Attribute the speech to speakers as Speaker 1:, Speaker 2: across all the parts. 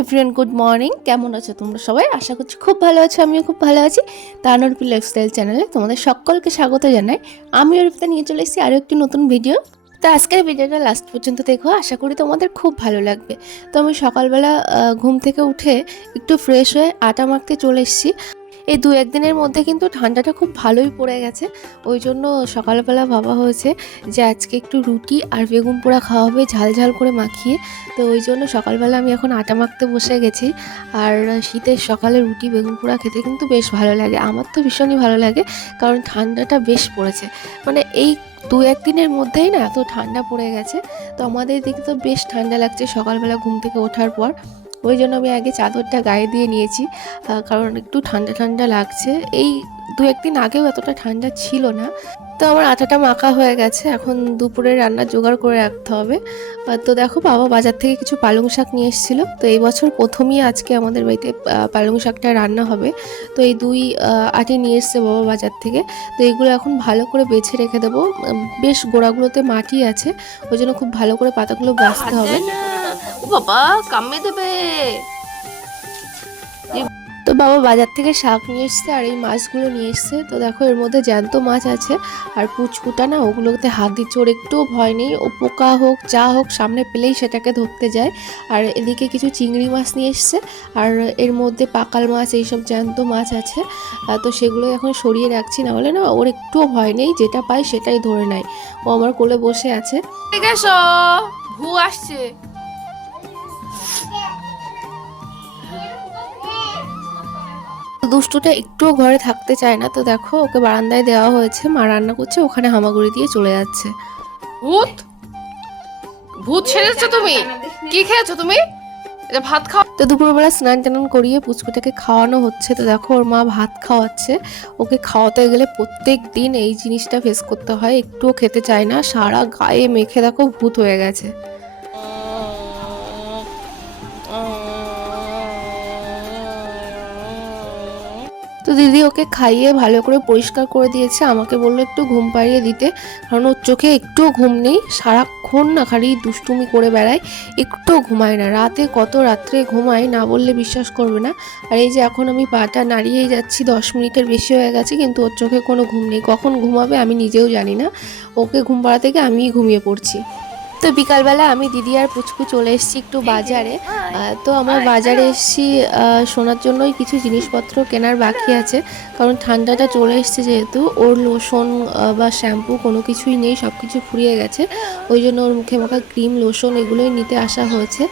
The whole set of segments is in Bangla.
Speaker 1: Everyone, good morning. কেমন আছো তোমরা সবাই? আশা করছি খুব ভালো আছো, আমিও খুব ভালো আছি। তানরপি লাইফস্টাইল চ্যানেলে তোমাদের সকলকে স্বাগত জানাই। আমি অরিফতা নিয়ে চলে এসেছি আরও একটি নতুন ভিডিও তো আজকের ভিডিওটা লাস্ট পর্যন্ত দেখো, আশা করি তোমাদের খুব ভালো লাগবে। তো আমি সকালবেলা ঘুম থেকে উঠে একটু ফ্রেশ হয়ে আটা মাখতে চলে এসেছি। এই দু একদিনের মধ্যে কিন্তু ঠান্ডাটা খুব ভালোই পড়ে গেছে। ওই জন্য সকালবেলা ভাবা হয়েছে যে আজকে একটু রুটি আর বেগুন পোড়া খাওয়া হবে, ঝাল ঝাল করে মাখিয়ে। তো ওই জন্য সকালবেলা আমি এখন আটা মাখতে বসে গেছি। আর শীতের সকালে রুটি, বেগুন পোড়া খেতে কিন্তু বেশ ভালো লাগে। আমার তো ভীষণই ভালো লাগে, কারণ ঠান্ডাটা বেশ পড়েছে। মানে এই দু একদিনের মধ্যেই না এত ঠান্ডা পড়ে গেছে। তো আমাদের দিকে তো বেশ ঠান্ডা লাগছে সকালবেলা ঘুম থেকে ওঠার পর। ওই জন্য আমি আগে চাদরটা গায়ে দিয়ে নিয়েছি কারণ একটু ঠান্ডা ঠান্ডা লাগছে। এই দু একদিন আগেও এতটা ঠান্ডা ছিল না। তো আমার আটাটা মাখা হয়ে গেছে, এখন দুপুরে রান্না জোগাড় করে রাখতে হবে। তো দেখো বাবা বাজার থেকে কিছু পালং শাক নিয়ে এসেছিল। তো এই বছর প্রথমই আজকে আমাদের বাড়িতে পালং শাকটা রান্না হবে। তো এই দুই আটি নিয়ে এসছে বাবা বাজার থেকে। তো এইগুলো এখন ভালো করে বেছে রেখে দেবো। বেশ গোড়াগুলোতে মাটি আছে, ওই জন্য খুব ভালো করে পাতাগুলো বাছতে হবে। ও বাবা কামে দেবে। তো বাবা বাজার থেকে শাক নিয়ে এসছে আর এই মাছগুলো নিয়ে এসছে। তো দেখো এর মধ্যে জ্যান্ত মাছ আছে আর পুচকুটা না ওগুলোতে হাত দিচ্ছে। ওর একটুও ভয় নেই ও পোকা হোক যা হোক সামনে পেলেই সেটাকে ধরতে যায়। আর এদিকে কিছু চিংড়ি মাছ নিয়ে এসছে আর এর মধ্যে পাকাল মাছ এইসব জ্যান্ত মাছ আছে। তো সেগুলো এখন সরিয়ে রাখছি না হলে না ওর একটুও ভয় নেই যেটা পায় সেটাই ধরে নেয়। ও আমার কোলে বসে আছে।
Speaker 2: ঠিক আছে ভু আসছে।
Speaker 1: দুষ্টুটা একটুও ঘরে থাকতে চায় না তো দেখো ওকে বারান্দায় দেওয়া হয়েছে মা রান্না করছে ওখানে হামাগুড়ি দিয়ে চলে যাচ্ছে।
Speaker 2: ভূত! ভূত ছেড়েছো তুমি? কি খেয়েছো তুমি? এটা ভাত খাও।
Speaker 1: তো দুপুরবেলা স্নান টানান করিয়ে পুচকুটাকে খাওয়ানো হচ্ছে তো দেখো ওর মা ভাত খাওয়াচ্ছে। ওকে খাওয়াতে গেলে প্রত্যেক দিন এই জিনিসটা ফেস করতে হয় একটুও খেতে চায় না সারা গায়ে মেখে দেখো ভূত হয়ে গেছে। দিদি ওকে খাইয়ে ভালো করে পরিষ্কার করে দিয়েছে। আমাকে বলল একটু ঘুম পাড়িয়ে দিতে। কারণ ওর চোখে একটুও ঘুম নেই। সারাক্ষণ না খালি দুষ্টুমি করে বেড়ায়। একটুও ঘুমায় না। রাতে কত রাত্রে ঘুমায় না বললে বিশ্বাস করবে না। আর এই যে এখন আমি পাটা নাড়িয়েই যাচ্ছি, দশ মিনিটের বেশি হয়ে গেছে, কিন্তু ওর চোখে কোনো ঘুম নেই। কখন ঘুমাবে আমি নিজেও জানি না। ওকে ঘুম পাড়া থেকে আমিই ঘুমিয়ে পড়ছি। তো বিকালবেলা আমি দিদি আর পুচকু চলে এসেছি একটু বাজারে। তো আমার বাজারে এসেছি শোনার জন্যই কিছু জিনিসপত্র কেনার বাকি আছে। কারণ ঠান্ডাটা চলে এসছে যেহেতু ওর লোশন বা শ্যাম্পু কোনো কিছুই নেই সব কিছু ফুরিয়ে গেছে। ওই জন্য ওর মুখে মাখা ক্রিম লোশন এগুলোই নিতে আসা হয়েছে।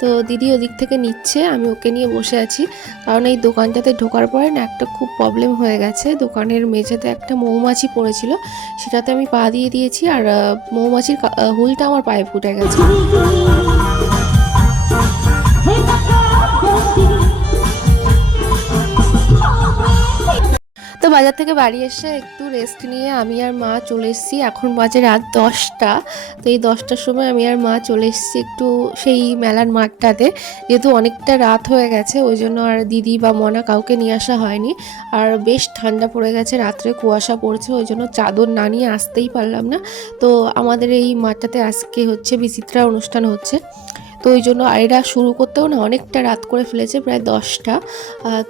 Speaker 1: তো দিদি ওদিক থেকে নিচ্ছে, আমি ওকে নিয়ে বসে আছি। কারণ এই দোকানটাতে ঢোকার পরে না একটা খুব প্রবলেম হয়ে গেছে। দোকানের মেঝেতে একটা মৌমাছি পড়েছিল, সেটাতে আমি পা দিয়ে দিয়েছি আর মৌমাছির হুলটা আমার পায়ে ফুটে গেছে। তো বাজার থেকে বাড়ি এসে একটু রেস্ট নিয়ে আমি আর মা চলে এসেছি। এখন বাজে রাত দশটা। তো এই দশটার সময় আমি আর মা চলে এসেছি একটু সেই মেলার মাঠটাতে। যেহেতু অনেকটা রাত হয়ে গেছে, ওই জন্য আর দিদি বা মনা কাউকে নিয়ে আসা হয়নি। আর বেশ ঠান্ডা পড়ে গেছে, রাত্রে কুয়াশা পড়ছে, ওই জন্য চাদর না নিয়ে আসতেই পারলাম না। তো আমাদের এই মাঠটাতে আজকে হচ্ছে বিচিত্রা অনুষ্ঠান হচ্ছে। তো ওই জন্য আর এরা শুরু করতেও না অনেকটা রাত করে ফেলেছে, প্রায় দশটা।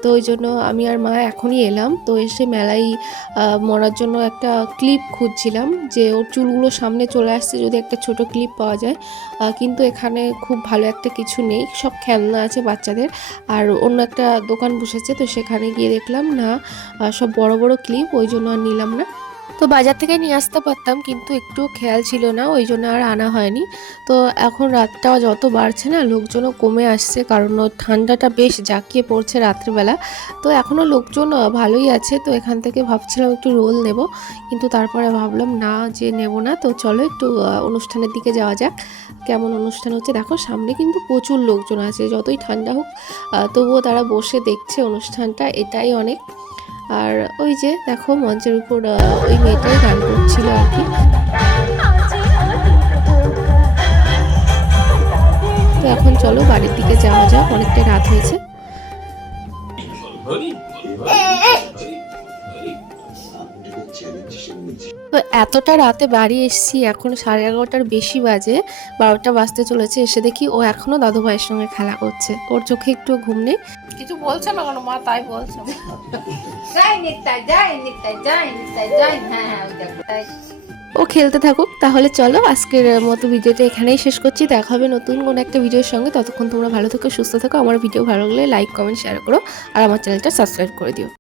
Speaker 1: তো ওই জন্য আমি আর মা এখনই এলাম। তো এসে মেলায় মরার জন্য একটা ক্লিপ খুঁজছিলাম যে ওর চুলগুলো সামনে চলে আসছে যদি একটা ছোট ক্লিপ পাওয়া যায়। কিন্তু এখানে খুব ভালো একটা কিছু নেই, সব খেলনা আছে বাচ্চাদের। আর অন্য একটা দোকান বসেছে, তো সেখানে গিয়ে দেখলাম, না সব বড় বড় ক্লিপ, ওই জন্য আর নিলাম না। তো বাজার থেকে নিয়ে আসতে পারতাম, কিন্তু একটু খেয়াল ছিল না, ওই জন্য আর আনা হয়নি। তো এখন রাতটা যত বাড়ছে না, লোকজনও কমে আসছে, কারণ ঠান্ডাটা বেশ জাঁকিয়ে পড়ছে রাত্রিবেলা। তো এখনও লোকজন ভালোই আছে, তো এখান থেকে ভাবছিলাম একটু রোল নেব, কিন্তু তারপরে ভাবলাম না যে নেব না। তো চলো একটু অনুষ্ঠানের দিকে যাওয়া যাক, কেমন অনুষ্ঠান হচ্ছে। দেখো, সামনে কিন্তু প্রচুর লোকজন আছে, যতই ঠান্ডা হোক তবুও তারা বসে দেখছে অনুষ্ঠানটা, এটাই অনেক। আর ওই যে দেখো মঞ্চের উপর ওই মেয়েটাই গান করছিল আর কি। তো এখন চলো বাড়ির দিকে যাওয়া যাক অনেকটা রাত হয়েছে। তো এতটা রাতে বাড়ি এসেছি এখন সাড়ে এগারোটার বেশি বাজে বারোটা বাজতে চলেছে এসে দেখি ও এখনও দাদু ভাইয়ের সঙ্গে খেলা করছে। ওর চোখে একটু ঘুম নেই।
Speaker 2: কিছু বলছে না কোনো? মা তাই বলছে।
Speaker 3: যাই যাই যাই যাই হ্যাঁ হ্যাঁ ওই দেখো তাই।
Speaker 1: ও খেলতে থাকুক তাহলে চলো আজকের মতো ভিডিওটা এখানেই শেষ করছি। দেখা হবে নতুন কোনো একটা ভিডিওর সঙ্গে। ততক্ষণ তোমরা ভালো থেকো সুস্থ থাকো। আমার ভিডিও ভালো লাগলে লাইক কমেন্ট শেয়ার করো। আর আমার চ্যানেলটা সাবস্ক্রাইব করে দিও।